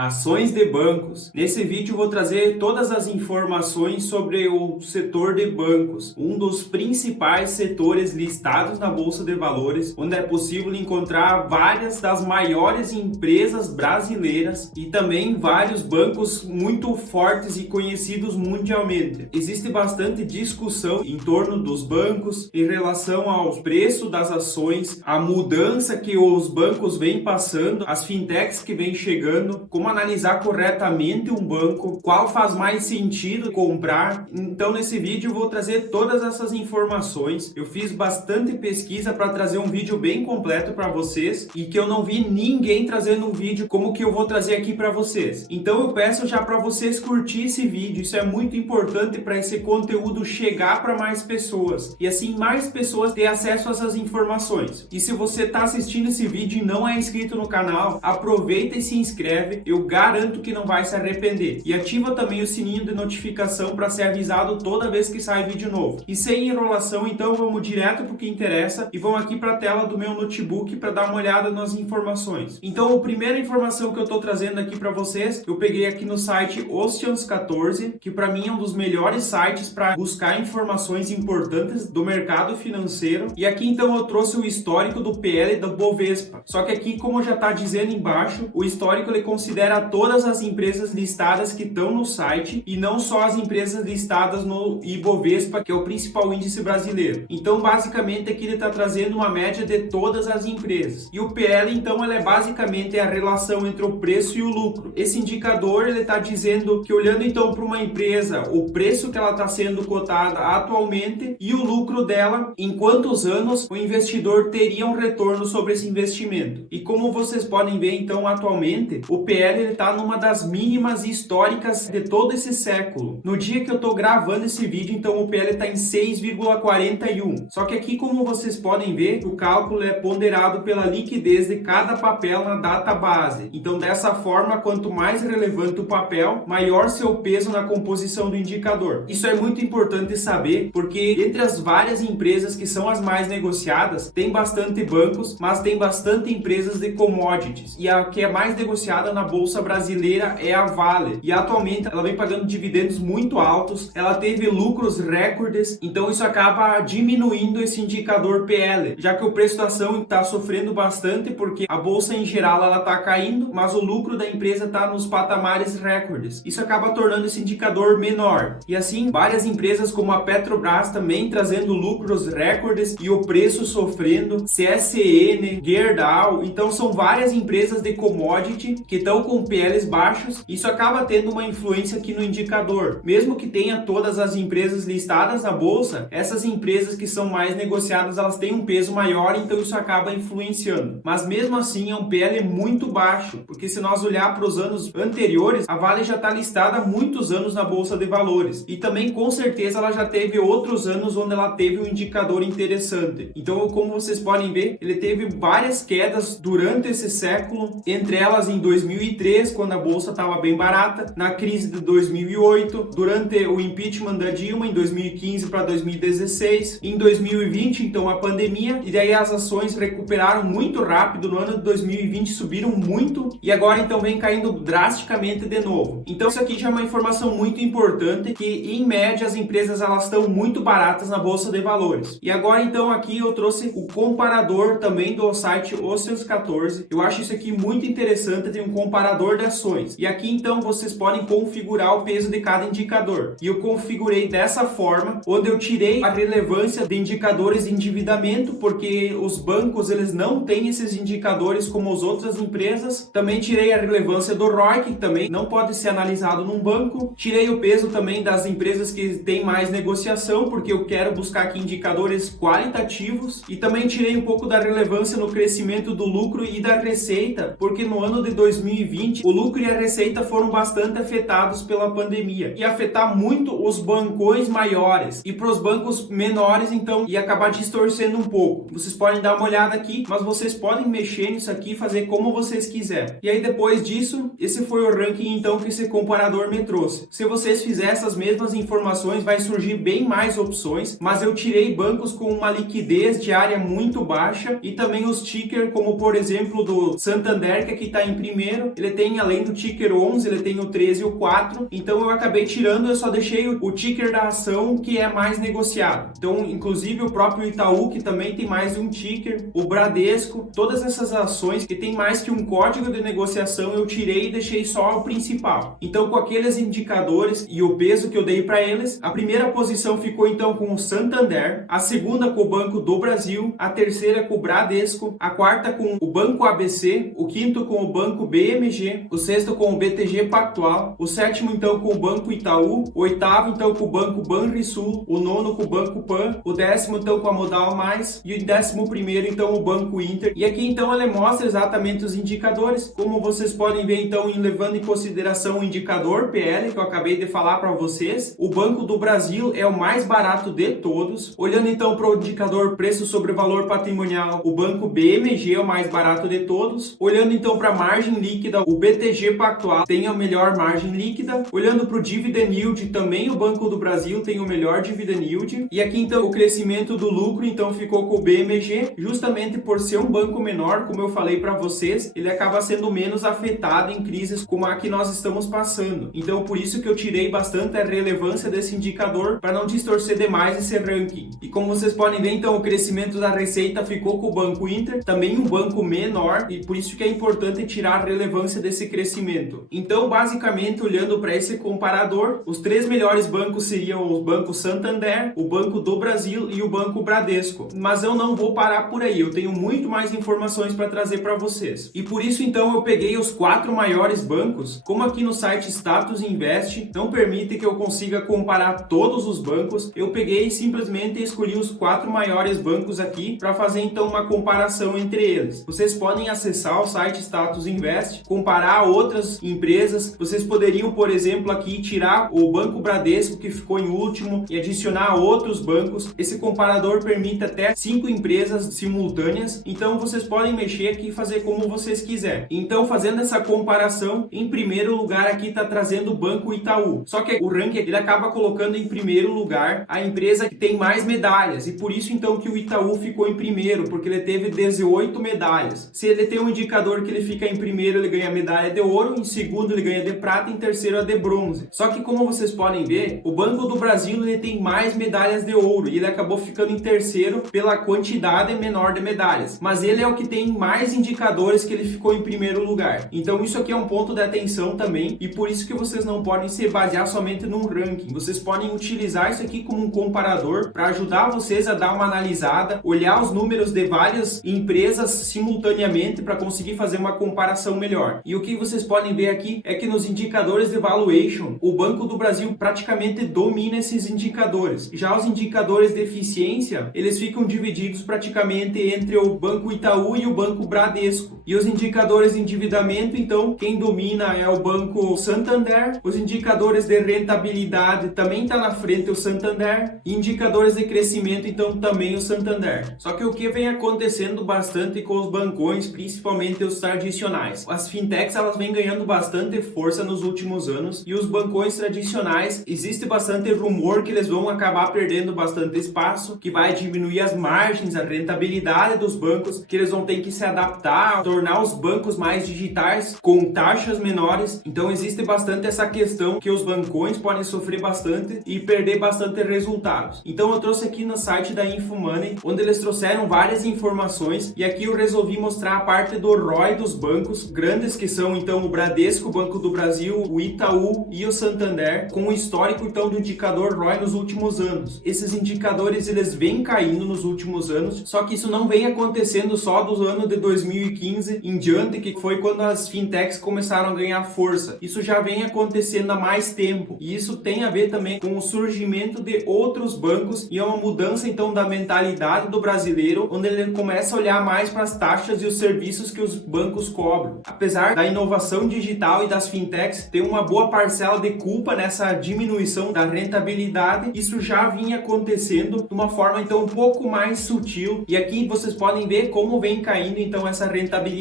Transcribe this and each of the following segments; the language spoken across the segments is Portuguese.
Ações de bancos. Nesse vídeo vou trazer todas as informações sobre o setor de bancos, um dos principais setores listados na Bolsa de Valores, onde é possível encontrar várias das maiores empresas brasileiras e também vários bancos muito fortes e conhecidos mundialmente. Existe bastante discussão em torno dos bancos em relação ao preço das ações, a mudança que os bancos vêm passando, as fintechs que vêm chegando, como analisar corretamente um banco, qual faz mais sentido comprar. Então nesse vídeo eu vou trazer todas essas informações. Eu fiz bastante pesquisa para trazer um vídeo bem completo para vocês e que eu não vi ninguém trazendo um vídeo como que eu vou trazer aqui para vocês. Então eu peço já para vocês curtir esse vídeo, isso é muito importante para esse conteúdo chegar para mais pessoas e assim mais pessoas ter acesso a essas informações. E se você está assistindo esse vídeo e não é inscrito no canal, aproveita e se inscreve. Eu garanto que não vai se arrepender. E ativa também o sininho de notificação para ser avisado toda vez que sai vídeo novo. E sem enrolação, então vamos direto para o que interessa e vamos aqui para a tela do meu notebook para dar uma olhada nas informações. Então, a primeira informação que eu estou trazendo aqui para vocês, eu peguei aqui no site Oceans 14, que para mim é um dos melhores sites para buscar informações importantes do mercado financeiro. E aqui então eu trouxe o histórico do PL da Bovespa. Só que aqui, como já está dizendo embaixo, o histórico ele considera todas as empresas listadas que estão no site e não só as empresas listadas no Ibovespa, que é o principal índice brasileiro. Então, basicamente, aqui ele está trazendo uma média de todas as empresas. E o PL, então, ele é basicamente a relação entre o preço e o lucro. Esse indicador, ele está dizendo que olhando, então, para uma empresa, o preço que ela está sendo cotada atualmente e o lucro dela, em quantos anos o investidor teria um retorno sobre esse investimento. E como vocês podem ver, então, atualmente, o PL está numa das mínimas históricas de todo esse século. No dia que eu estou gravando esse vídeo, então o PL está em 6,41. Só que aqui, como vocês podem ver, o cálculo é ponderado pela liquidez de cada papel na data base. Então, dessa forma, quanto mais relevante o papel, maior seu peso na composição do indicador. Isso é muito importante saber, porque entre as várias empresas que são as mais negociadas, tem bastante bancos, mas tem bastante empresas de commodities. E a que é mais negociada na Bolsa Brasileira é a Vale. E atualmente ela vem pagando dividendos muito altos, ela teve lucros recordes, então isso acaba diminuindo esse indicador PL, já que o preço da ação está sofrendo bastante porque a bolsa em geral ela está caindo, mas o lucro da empresa está nos patamares recordes. Isso acaba tornando esse indicador menor. E assim, várias empresas como a Petrobras também trazendo lucros recordes e o preço sofrendo, CSN, Gerdau, então são várias empresas de commodity que estão com PLs baixos. Isso acaba tendo uma influência aqui no indicador. Mesmo que tenha todas as empresas listadas na bolsa, essas empresas que são mais negociadas, elas têm um peso maior, então isso acaba influenciando. Mas mesmo assim é um PL muito baixo, porque se nós olhar para os anos anteriores, a Vale já está listada há muitos anos na Bolsa de Valores. E também com certeza ela já teve outros anos onde ela teve um indicador interessante. Então, como vocês podem ver, ele teve várias quedas durante esse século, entre elas em 2003, quando a bolsa estava bem barata, na crise de 2008, durante o impeachment da Dilma em 2015 para 2016, em 2020, então, a pandemia, e daí as ações recuperaram muito rápido, no ano de 2020 subiram muito, e agora então vem caindo drasticamente de novo. Então isso aqui já é uma informação muito importante, que em média as empresas elas estão muito baratas na Bolsa de Valores. E agora então aqui eu trouxe o comparador também do site Oceans 14, eu acho isso aqui muito interessante, tem um comparador de ações. E aqui então vocês podem configurar o peso de cada indicador. E eu configurei dessa forma, onde eu tirei a relevância de indicadores de endividamento, porque os bancos eles não têm esses indicadores como as outras empresas. Também tirei a relevância do ROI, que também não pode ser analisado num banco. Tirei o peso também das empresas que têm mais negociação, porque eu quero buscar aqui indicadores qualitativos. E também tirei um pouco da relevância no crescimento do lucro e da receita, porque no ano de 2020, o lucro e a receita foram bastante afetados pela pandemia e afetar muito os bancões maiores, e para os bancos menores então ia acabar distorcendo um pouco. Vocês podem dar uma olhada aqui, mas vocês podem mexer nisso aqui, fazer como vocês quiserem. E aí depois disso, esse foi o ranking então que esse comparador me trouxe. Se vocês fizerem essas mesmas informações, vai surgir bem mais opções, mas eu tirei bancos com uma liquidez diária muito baixa e também os ticker, como por exemplo do Santander, que aqui está em primeiro, ele ele tem, além do ticker 11, ele tem o 13 e o 4, então eu acabei tirando, eu só deixei o ticker da ação que é mais negociado. Então, inclusive o próprio Itaú, que também tem mais de um ticker, o Bradesco, todas essas ações que tem mais que um código de negociação, eu tirei e deixei só o principal. Então, com aqueles indicadores e o peso que eu dei para eles, a primeira posição ficou então com o Santander, a segunda com o Banco do Brasil, a terceira com o Bradesco, a quarta com o Banco ABC, o quinto com o Banco BMG, o sexto com o BTG Pactual, o sétimo então com o Banco Itaú, o oitavo então com o Banco Banrisul, o nono com o Banco Pan, o décimo então com a Modal Mais e o 11º então o Banco Inter. E aqui então ele mostra exatamente os indicadores, como vocês podem ver então, levando em consideração o indicador PL que eu acabei de falar para vocês, o Banco do Brasil é o mais barato de todos. Olhando então para o indicador preço sobre valor patrimonial, o Banco BMG é o mais barato de todos. Olhando então para a margem líquida, o BTG Pactual tem a melhor margem líquida. Olhando para o dividend yield, também o Banco do Brasil tem o melhor dividend yield. E aqui então o crescimento do lucro então ficou com o BMG, justamente por ser um banco menor, como eu falei para vocês, ele acaba sendo menos afetado em crises como a que nós estamos passando. Então por isso que eu tirei bastante a relevância desse indicador para não distorcer demais esse ranking. E como vocês podem ver então, o crescimento da receita ficou com o Banco Inter, também um banco menor, e por isso que é importante tirar a relevância desse crescimento. Então basicamente, olhando para esse comparador, os três melhores bancos seriam o Banco Santander, o Banco do Brasil e o Banco Bradesco. Mas eu não vou parar por aí, eu tenho muito mais informações para trazer para vocês. E por isso então eu peguei os 4 maiores bancos, como aqui no site Status Invest não permite que eu consiga comparar todos os bancos, eu peguei e simplesmente escolhi os 4 maiores bancos aqui para fazer então uma comparação entre eles. Vocês podem acessar o site Status Invest, comparar outras empresas, vocês poderiam, por exemplo, aqui tirar o Banco Bradesco que ficou em último e adicionar outros bancos. Esse comparador permite até 5 empresas simultâneas, então vocês podem mexer aqui e fazer como vocês quiserem. Então, fazendo essa comparação, em primeiro lugar aqui está trazendo o Banco Itaú, só que o ranking ele acaba colocando em primeiro lugar a empresa que tem mais medalhas, e por isso então que o Itaú ficou em primeiro, porque ele teve 18 medalhas. Se ele tem um indicador que ele fica em primeiro, ele ganha medalha de ouro, em segundo ele ganha de prata, em terceiro a de bronze. Só que como vocês podem ver, o Banco do Brasil ele tem mais medalhas de ouro, e ele acabou ficando em terceiro pela quantidade menor de medalhas, mas ele é o que tem mais indicadores que ele ficou em primeiro lugar. Então isso aqui é um ponto de atenção também, e por isso que vocês não podem se basear somente num ranking. Vocês podem utilizar isso aqui como um comparador para ajudar vocês a dar uma analisada, olhar os números de várias empresas simultaneamente para conseguir fazer uma comparação melhor. E o que vocês podem ver aqui é que nos indicadores de valuation, o Banco do Brasil praticamente domina esses indicadores. Já os indicadores de eficiência, eles ficam divididos praticamente entre o Banco Itaú e o Banco Bradesco. E os indicadores de endividamento, então, quem domina é o Banco Santander. Os indicadores de rentabilidade também está na frente o Santander. E indicadores de crescimento, então, também o Santander. Só que o que vem acontecendo bastante com os bancões, principalmente os tradicionais? As fintechs, elas vêm ganhando bastante força nos últimos anos, e os bancões tradicionais, existe bastante rumor que eles vão acabar perdendo bastante espaço, que vai diminuir as margens, a rentabilidade dos bancos, que eles vão ter que se adaptar, tornar os bancos mais digitais, com taxas menores. Então existe bastante essa questão que os bancões podem sofrer bastante e perder bastante resultados. Então eu trouxe aqui no site da InfoMoney, onde eles trouxeram várias informações, e aqui eu resolvi mostrar a parte do ROI dos bancos grandes, que são então o Bradesco, o Banco do Brasil, o Itaú e o Santander, com o histórico então do indicador ROI nos últimos anos. Esses indicadores eles vêm caindo nos últimos anos, só que isso não vem acontecendo só do ano de 2015 em diante, que foi quando as fintechs começaram a ganhar força. Isso já vem acontecendo há mais tempo, e isso tem a ver também com o surgimento de outros bancos, e é uma mudança então da mentalidade do brasileiro, onde ele começa a olhar mais para as taxas e os serviços que os bancos cobram. Apesar da inovação digital e das fintechs ter uma boa parcela de culpa nessa diminuição da rentabilidade, isso já vinha acontecendo de uma forma então um pouco mais sutil, e aqui vocês podem ver como vem caindo então essa rentabilidade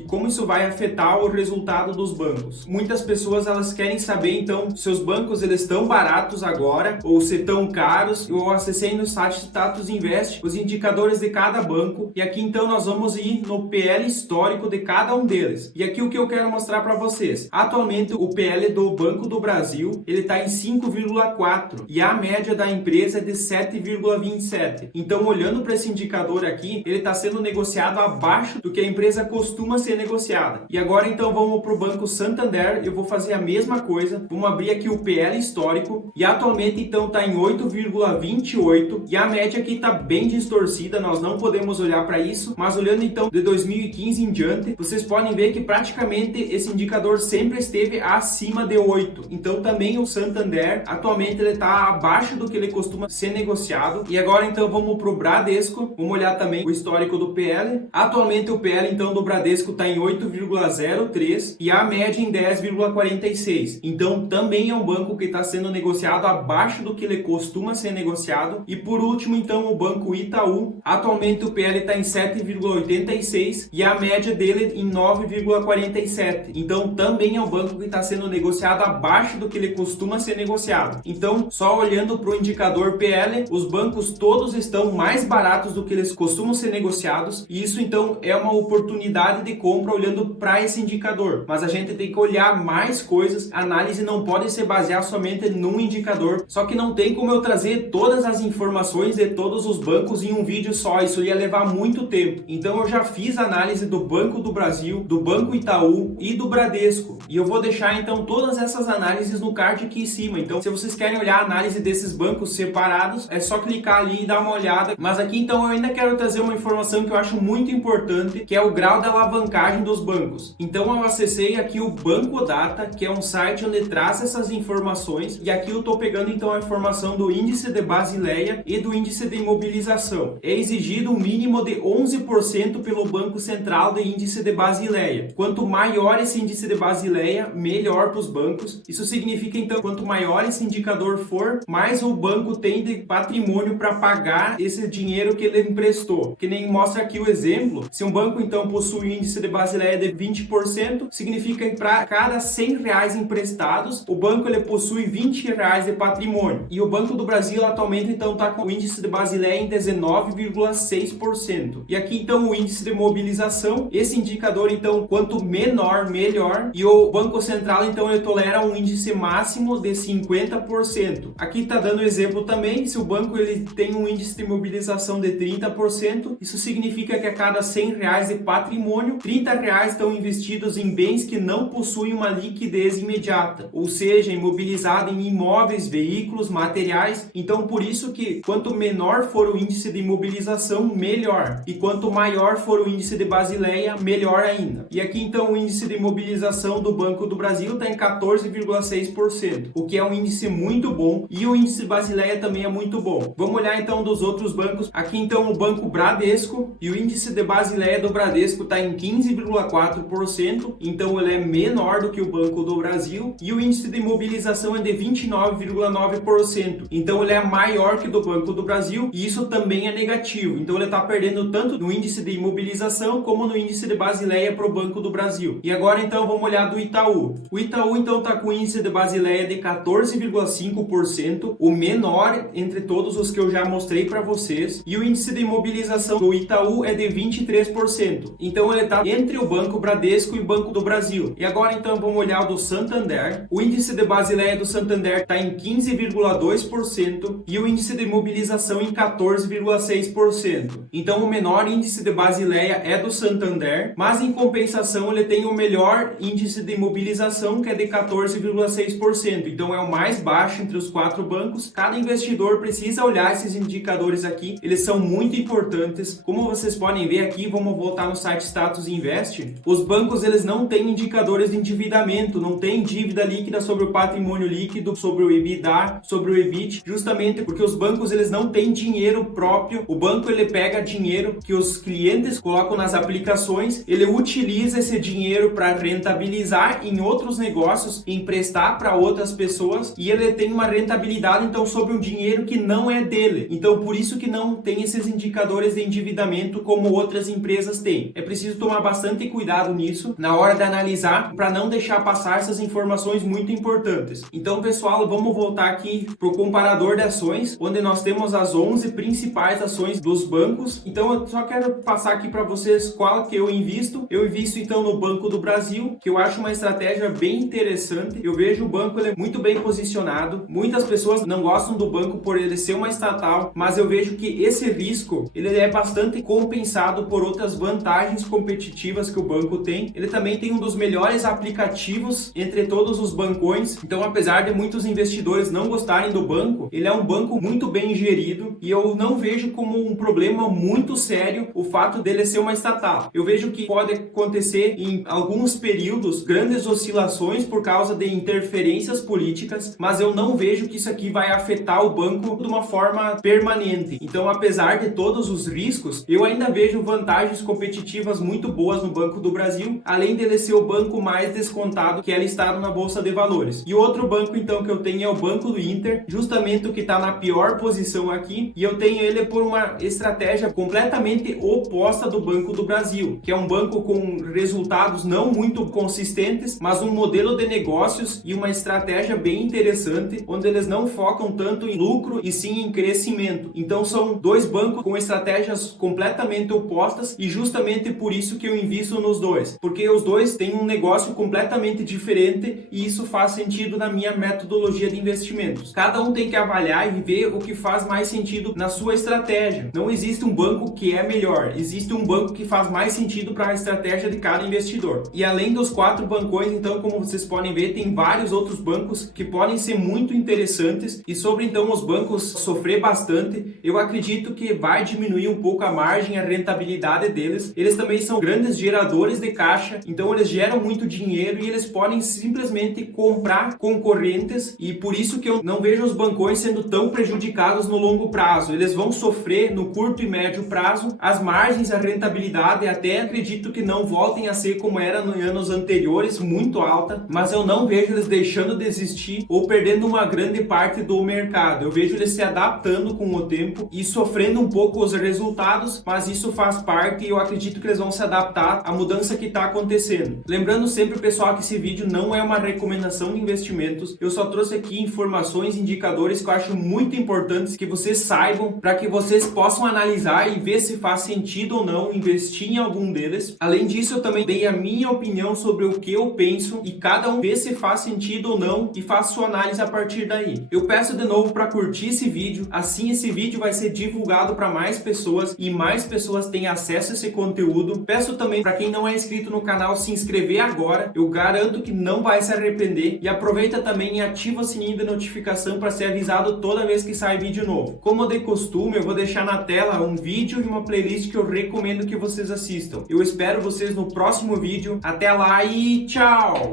e como isso vai afetar o resultado dos bancos. Muitas pessoas elas querem saber então se os bancos eles estão baratos agora ou se estão caros. Eu acessei no site Status Invest os indicadores de cada banco, e aqui então nós vamos ir no PL histórico de cada um deles. E aqui aqui o que eu quero mostrar para vocês. Atualmente o PL do Banco do Brasil, ele está em 5,4 e a média da empresa é de 7,27. Então, olhando para esse indicador aqui, ele está sendo negociado abaixo do que a empresa costuma ser negociada. E agora então vamos para o Banco Santander, eu vou fazer a mesma coisa, vamos abrir aqui o PL histórico e atualmente então está em 8,28 e a média aqui está bem distorcida, nós não podemos olhar para isso, mas olhando então de 2015 em diante, vocês podem ver que praticamente esse indicador sempre esteve acima de 8. Então também o Santander atualmente ele está abaixo do que ele costuma ser negociado. E agora então vamos para o Bradesco, vamos olhar também o histórico do PL. Atualmente o PL então do Bradesco está em 8,03 e a média em 10,46. Então também é um banco que está sendo negociado abaixo do que ele costuma ser negociado. E por último então o Banco Itaú, atualmente o PL está em 7,86 e a média dele em 9,47. Então também é um banco que está sendo negociado abaixo do que ele costuma ser negociado. Então, só olhando para o indicador PL, os bancos todos estão mais baratos do que eles costumam ser negociados, e isso então é uma oportunidade de compra olhando para esse indicador. Mas a gente tem que olhar mais coisas, a análise não pode se basear somente num indicador, só que não tem como eu trazer todas as informações de todos os bancos em um vídeo só, isso ia levar muito tempo. Então eu já fiz a análise do Banco do Brasil, do Banco Itaú e do Bradesco, e eu vou deixar então todas essas análises no card aqui em cima. Então se vocês querem olhar a análise desses bancos separados, é só clicar ali e dar uma olhada. Mas aqui então eu ainda quero trazer uma informação que eu acho muito importante, que é o grau da alavancagem dos bancos. Então eu acessei aqui o Banco Data, que é um site onde traz essas informações, e aqui eu estou pegando então a informação do índice de Basileia e do índice de imobilização. É exigido um mínimo de 11% pelo Banco Central de índice de Basileia. Quanto maior esse índice de Basileia, melhor para os bancos. Isso significa então quanto maior esse indicador for, mais o banco tem de patrimônio para pagar esse dinheiro que ele emprestou. Que nem mostra aqui o exemplo, se um banco então possui um índice de Basileia de 20%, significa que para cada 100 reais emprestados, o banco ele possui 20 reais de patrimônio. E o Banco do Brasil atualmente então está com o índice de Basileia em 19,6%. E aqui então o índice de mobilização, esse indicador então quanto menor, melhor. E o Banco Central então ele tolera um índice máximo de 50%. Aqui está dando exemplo também, se o banco ele tem um índice de mobilização de 30%, isso significa que a cada 100 reais de patrimônio, 30 reais estão investidos em bens que não possuem uma liquidez imediata, ou seja, imobilizado em imóveis, veículos, materiais. Então por isso que quanto menor for o índice de imobilização, melhor. E quanto maior for o índice de Basileia, melhor ainda. E aqui então o índice de imobilização do Banco do Brasil está em 14,6%, o que é um índice muito bom, e o índice Basileia também é muito bom. Vamos olhar então dos outros bancos. Aqui então o Banco Bradesco, e o índice de Basileia do Bradesco está em 15,4%, então ele é menor do que o Banco do Brasil, e o índice de imobilização é de 29,9%, então ele é maior que do Banco do Brasil, e isso também é negativo. Então ele está perdendo tanto no índice de imobilização como no índice de Basileia para o Banco do Brasil. E agora então vamos olhar do Itaú. O Itaú então está com o índice de Basileia de 14,5%, o menor entre todos os que eu já mostrei para vocês, e o índice de imobilização do Itaú é de 23%. Então ele está entre o Banco Bradesco e o Banco do Brasil. E agora então vamos olhar o do Santander. O índice de Basileia do Santander está em 15,2% e o índice de imobilização em 14,6%. Então o menor índice de Basileia é do Santander, mas em compensação ele tem o melhor índice de imobilização, que é de 14,6%. Então é o mais baixo entre os 4 bancos. Cada investidor precisa olhar esses indicadores aqui, eles são muito importantes. Como vocês podem ver aqui, vamos voltar no site Status Invest. Os bancos eles não têm indicadores de endividamento, não tem dívida líquida sobre o patrimônio líquido, sobre o EBITDA, sobre o EBIT, justamente porque os bancos eles não têm dinheiro próprio. O banco ele pega dinheiro que os clientes colocam nas aplicações, ele utiliza esse dinheiro para rentabilizar em outros negócios, emprestar para outras pessoas, e ele tem uma rentabilidade então sobre um dinheiro que não é dele. Então por isso que não tem esses indicadores de endividamento como outras empresas têm. É preciso tomar bastante cuidado nisso na hora de analisar, para não deixar passar essas informações muito importantes. Então pessoal, vamos voltar aqui para o comparador de ações, onde nós temos as 11 principais ações dos bancos. Então eu só quero passar aqui para vocês qual que eu invisto. Eu invisto então no Banco do Brasil, que eu acho uma estratégia bem interessante. Eu vejo o banco ele é muito bem posicionado. Muitas pessoas não gostam do banco por ele ser uma estatal, mas eu vejo que esse risco ele é bastante compensado por outras vantagens competitivas que o banco tem. Ele também tem um dos melhores aplicativos entre todos os bancões. Então, apesar de muitos investidores não gostarem do banco, ele é um banco muito bem gerido e eu não vejo como um problema muito sério o fato dele ser uma estatal. Eu vejo que pode acontecer em alguns períodos grandes oscilações por causa de interferências políticas, mas eu não vejo que isso aqui vai afetar o banco de uma forma permanente. Então, apesar de todos os riscos, eu ainda vejo vantagens competitivas muito boas no Banco do Brasil, além dele ser o banco mais descontado que é listado na Bolsa de Valores. E outro banco então que eu tenho é o Banco do Inter, justamente o que está na pior posição aqui, e eu tenho ele por uma estratégia completamente oposta do Banco do Brasil, que é um banco com resultados não muito consistentes, mas um modelo de negócios e uma estratégia bem interessante, onde eles não focam tanto em lucro e sim em crescimento. Então são dois bancos com estratégias completamente opostas e justamente por isso que eu invisto nos dois, porque os dois têm um negócio completamente diferente e isso faz sentido na minha metodologia de investimentos. Cada um tem que avaliar e ver o que faz mais sentido na sua estratégia. Não existe um banco que é melhor, existe um banco que faz mais sentido para a estratégia de cada investidor. E além dos 4 bancões, então, como vocês podem ver, tem vários outros bancos que podem ser muito interessantes. E sobre então os bancos sofrer bastante, eu acredito que vai diminuir um pouco a margem, a rentabilidade deles. Eles também são grandes geradores de caixa, então eles geram muito dinheiro e eles podem simplesmente comprar concorrentes, e por isso que eu não vejo os bancões sendo tão prejudicados no longo prazo. Eles vão sofrer no curto e médio prazo, as margens, a rentabilidade até acredito que não voltem a ser como era nos anos anteriores, muito alta, mas eu não vejo eles deixando de existir ou perdendo uma grande parte do mercado. Eu vejo eles se adaptando com o tempo e sofrendo um pouco os resultados, mas isso faz parte e eu acredito que eles vão se adaptar à mudança que está acontecendo. Lembrando sempre, pessoal, que esse vídeo não é uma recomendação de investimentos, eu só trouxe aqui informações, indicadores que eu acho muito importantes que vocês saibam, para que vocês possam analisar e ver se faz sentido ou não investir em algum deles. Além disso, eu também dei a minha opinião sobre o que eu penso e cada um vê se faz sentido ou não e faz sua análise a partir daí. Eu peço de novo para curtir esse vídeo, assim esse vídeo vai ser divulgado para mais pessoas e mais pessoas têm acesso a esse conteúdo. Peço também para quem não é inscrito no canal se inscrever agora, eu garanto que não vai se arrepender, e aproveita também e ativa o sininho de notificação para ser avisado toda vez que sai vídeo novo. Como de costume, eu vou deixar na tela um vídeo e uma playlist que eu recomendo que vocês assistam. Eu espero vocês no próximo vídeo. Até lá e tchau!